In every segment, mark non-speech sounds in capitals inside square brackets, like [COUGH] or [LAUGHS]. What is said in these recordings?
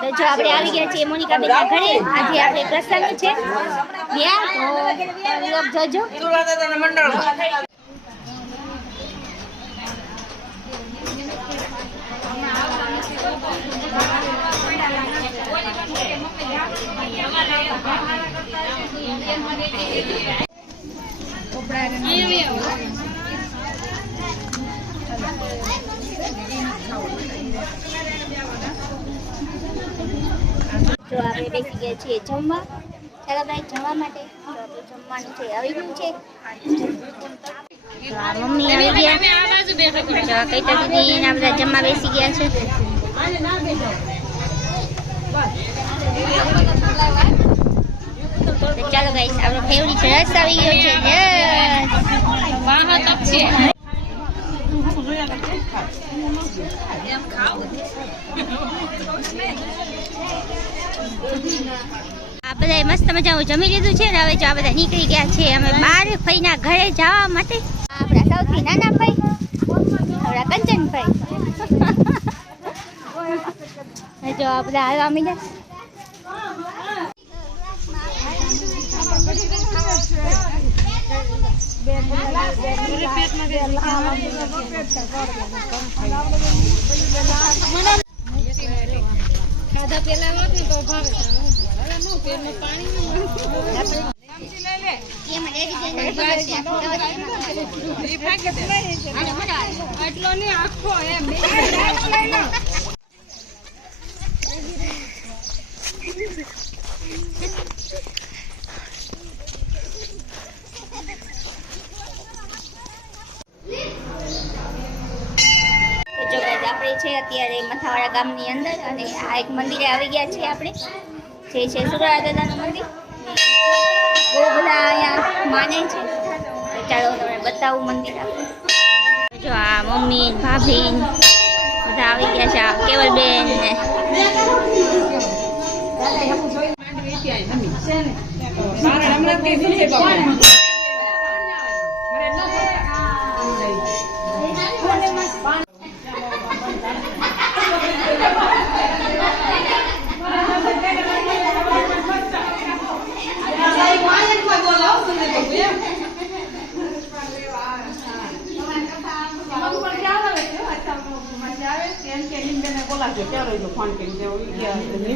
તો જો આપણે આવી ગયા છીએ મોનિકા બેન ઘરે આજે આપણે પ્રસંગ છે. જોજો લોક જોજો. જો આપણે બેસી ગયા છીએ જમવા. ચાલો ભાઈ જમવા માટે. જમવાનું છે આવી ગયું છે. મમ્મી આવી ગયા. કઈ દીદી ના બધા જમવા બેસી ગયા છે. ચાલો ગાઈસ આપણો ફેવરિટ રસ આવી ગયો છે. આ બધા મસ્ત મજાનું જમી લીધું છે ને હવે જો આ બધા નીકળી ગયા છે. અમે બાર ભાઈના ઘરે જવા માટે. આપણા સૌથી નાના ભાઈ આપણા કંચનભાઈ જો આ બધા હાલવા માંડ્યા. એમાં ડેરી જઈને બહાર છે આટલો ને આખો એમ તો જો guys, આપણે છે અત્યારે મથાવાડા ગામની અંદર અને આ એક મંદિરે આવી ગયા છીએ આપણે. જે છે સુગરા દાદાનું મંદિર. બહુ બધા અહીંયા માને છે. ચાલો તમને બતાવું મંદિર આપણે. જો આ મમ્મી ભાભી બધા આવી ગયા છે આ કેવલબેન ને. હમણાં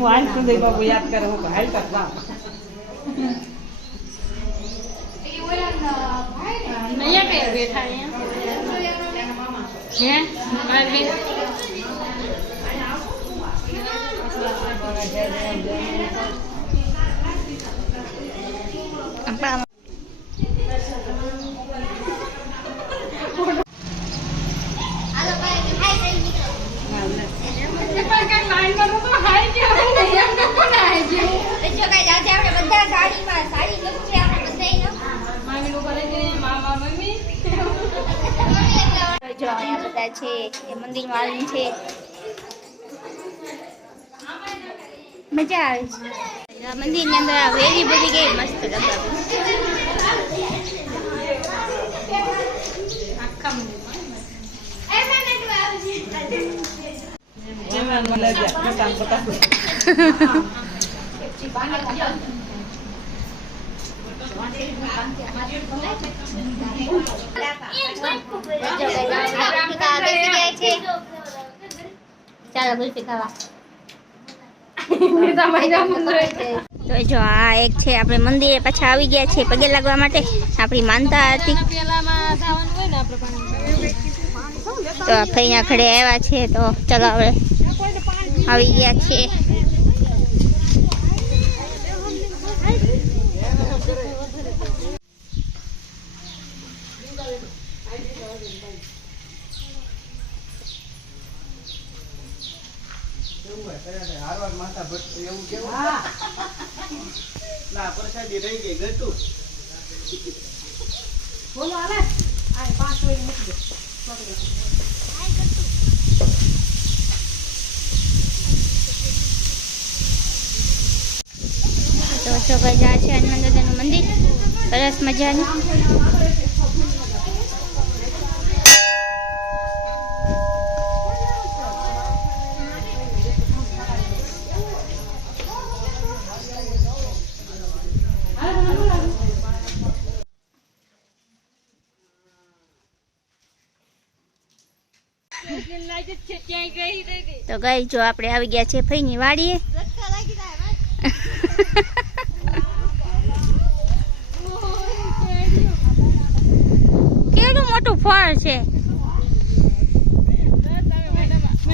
કઈ શું છે બાપા યાદ કરે હું હાલ તક બાપ અહીંયા કઈ બેઠા અહીંયા હે તો જો guys, આજે આપણે બધા સાડીમાં સાડી look છે આપણે બધાયનો. જો અહીંયા બધા છે એ મંદિરમાં આવીને છે. મજા આવે છે. મંદિરની અંદર આ વેલી બધી ગઈ મસ્ત લગાવી. [LAUGHS] [LAUGHS] ચાલો ગુલ્ફી ખાવા. [LAUGHS] તો જો આ એક છે આપણે મંદિરે પાછા આવી ગયા છે પગે લાગવા માટે. આપણી માનતા હતી. તો આપણે અહીંયા ઘરે આવ્યા છે તો ચલો હવે આવી ગયા છે હારવાર માથા ભટ્ટ એવું કેવું હા ના પ્રસાદી રહી ગઈ ગટુ બોલો આ પાંચ વાગે મૂકી દો. તો જો ગાઈસ આ છે હનુમાન દાદાનું મંદિર. સરસ મજાનું. તો ગઈ જો આપણે આવી ગયા છે ફઈની વાડીએ. કેવડું મોટું ફળ છે?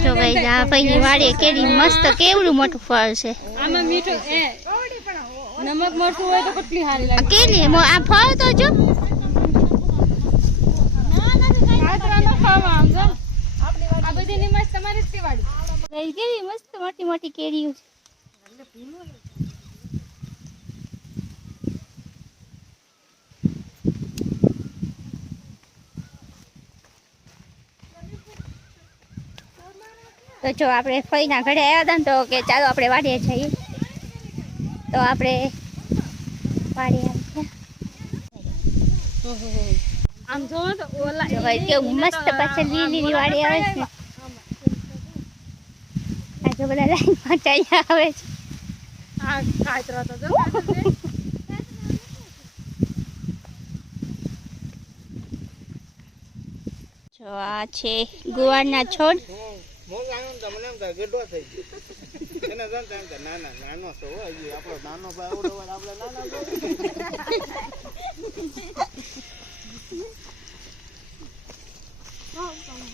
જો ગઈ આ ફઈની વાડીએ કેરી મસ્ત કેવડું મોટું ફળ છે. આમાં મીઠું એ નમક મરચું હોય તો કેટલી સારી લાગે. કેરી આ ફળ તો જો કાતરાનો ખાવા આમ જો આ બધી નિમજ કેવી મસ્ત મોટી મોટી કેરીઓ છે. તો જો આપણે ફઈના ઘરે આવ્યા હતા ને તો કે ચાલો આપણે વાડીએ જઈએ. તો આપણે વાડીએ આમ જો તો ઓલા કેવું મસ્ત પાછળ લીલી વાડી આવે છે ને આ જો બધા લાઈનમાં ચાલ્યા આવે છે. આ કાતરો તો જો જો આ છે ગુવારના છોડ. મોંઘ [LAUGHS]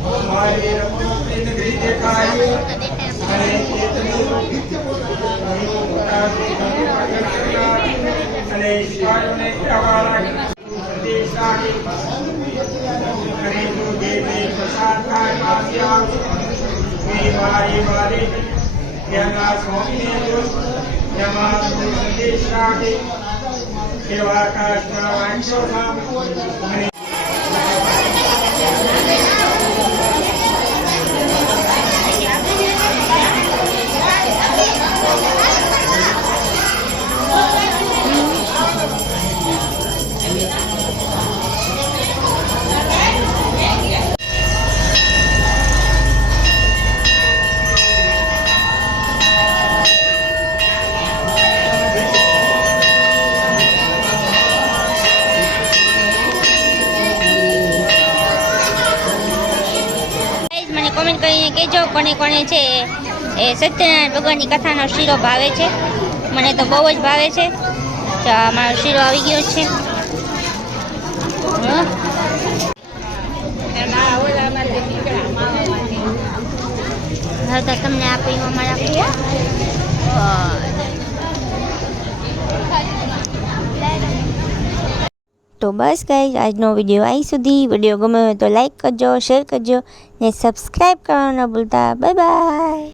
મારી દેખાય અને ચેતની અને દેશાની અને ગુરુદેવને પ્રસાદ થાય આપ્યા એ મારી મારી એમના સ્વામીને દોષ એમાં સંદેશ રાખે એવા આકાશના વાંચોમાં અને કોમેન્ટ કરીને કહેજો કોને કોને છે એ સત્યનારાયણ ભગવાનની કથાનો શીરો ભાવે છે. મને તો બહુ જ ભાવે છે. તો મારો શીરો આવી ગયો છે. હં? તો તમને આપી અમારા તો બસ ગાઈઝ, આજનો વીડિયો અહીં સુધી. વીડિયો ગમ્યો હોય તો લાઈક કરજો, શેર કરજો ને સબસ્ક્રાઈબ કરવાનું ન ભૂલતા. Bye bye.